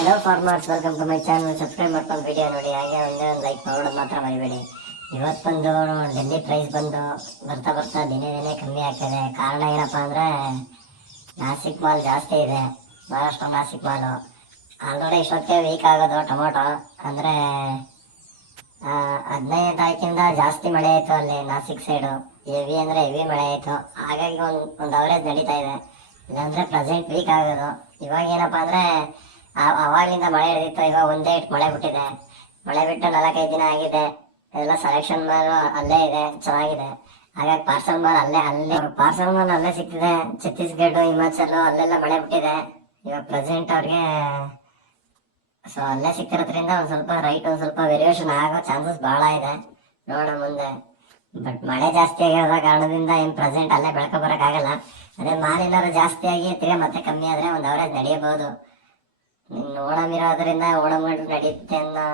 Hello farmers, welcome to my channel. Subscribe ಮಾಡ್ಕೊಂಡು video ನೋಡಿ, ಹಾಗೆ ಒಂದೇ ಒಂದು ಲೈಕ್ ಮಾಡೋದು ಮಾತ್ರ ಮರಿಬೇಡಿ. ಇವತ್ತೊಂದು ಡೆಲ್ಲಿ ಪ್ರೈಸ್ ಬಂದು ಬರ್ತಾ ಬರ್ತಾ ದಿನೇ ದಿನೇ ಕಮ್ಮಿ ಆಗ್ತಿದೆ. ಕಾರಣ ಏನಪ್ಪ ಅಂದರೆ ನಾಸಿಕ್ ಮಾಲ್ ಜಾಸ್ತಿ ಇದೆ, ಭಾಳಷ್ಟು ನಾಸಿಕ್ ಮಾಲು. ಆಲ್ರೆಡಿ ಇಷ್ಟೊತ್ತಿಗೆ ವೀಕ್ ಆಗೋದು ಟೊಮೊಟೊ. ಅಂದರೆ 15ನೇ ತಾರೀಕಿಂದ ಜಾಸ್ತಿ ಮಳೆ ಆಯಿತು ಅಲ್ಲಿ ನಾಸಿಕ್ ಸೈಡು. ಹೆವಿ ಅಂದರೆ ಹೆವಿ ಮಳೆ ಆಯಿತು, ಹಾಗಾಗಿ ಒಂದು ಅವರೇಜ್ ನಡೀತಾ ಇದೆ. ಇಲ್ಲಾಂದರೆ ಪ್ರೆಸೆಂಟ್ ವೀಕ್ ಆಗೋದು. ಇವಾಗ ಏನಪ್ಪ ಅಂದರೆ ಅವಾಗಲಿಂದ ಮಳೆ ಹಿಡಿದಿತ್ತು, ಇವಾಗ ಒಂದೇ ಇಟ್ಟು ಮಳೆ ಬಿಟ್ಟಿದೆ. ಮಳೆ ಬಿಟ್ಟು 4-5 ದಿನ ಆಗಿದೆ. ಎಲ್ಲ ಸೆಲೆಕ್ಷನ್ ಮಾಲ್ ಅಲ್ಲೇ ಇದೆ, ಚೆನ್ನಾಗಿದೆ. ಹಾಗಾಗಿ ಪಾರ್ಸಲ್ ಮಾಲ್ ಅಲ್ಲೇ ಸಿಗ್ತಿದೆ. ಛತ್ತೀಸ್ಗಢ, ಹಿಮಾಚಲ್ ಅಲ್ಲೆಲ್ಲ ಮಳೆ ಬಿಟ್ಟಿದೆ. ಇವಾಗ ಪ್ರೆಸೆಂಟ್ ಅವ್ರಿಗೆ ಸೊ ಅಲ್ಲೇ ಸಿಗ್ತಿರೋದ್ರಿಂದ ಒಂದು ಸ್ವಲ್ಪ ವೇರಿಯೇಷನ್ ಆಗೋ ಚಾನ್ಸಸ್ ಭಾಳ ಇದೆ. ನೋಡೋಣ ಮುಂದೆ. ಬಟ್ ಮಳೆ ಜಾಸ್ತಿ ಆಗಿರೋ ಕಾರಣದಿಂದ ಏನು ಪ್ರೆಸೆಂಟ್ ಅಲ್ಲೇ ಬೆಳ್ಕೊಬರೋಕ್ಕಾಗಲ್ಲ. ಅದೇ ಮಾಲ್ ಏನಾದ್ರು ಜಾಸ್ತಿ ಆಗಿ ತಿರ್ಗಾ ಮತ್ತೆ ಕಮ್ಮಿ ಆದರೆ ಒಂದು ಅವರೇಜ್ ನಡೆಯಬಹುದು. ಓಣಂ ಇರೋದ್ರಿಂದ ಓಣಂ ನಡೆಯುತ್ತೆ ಅನ್ನೋ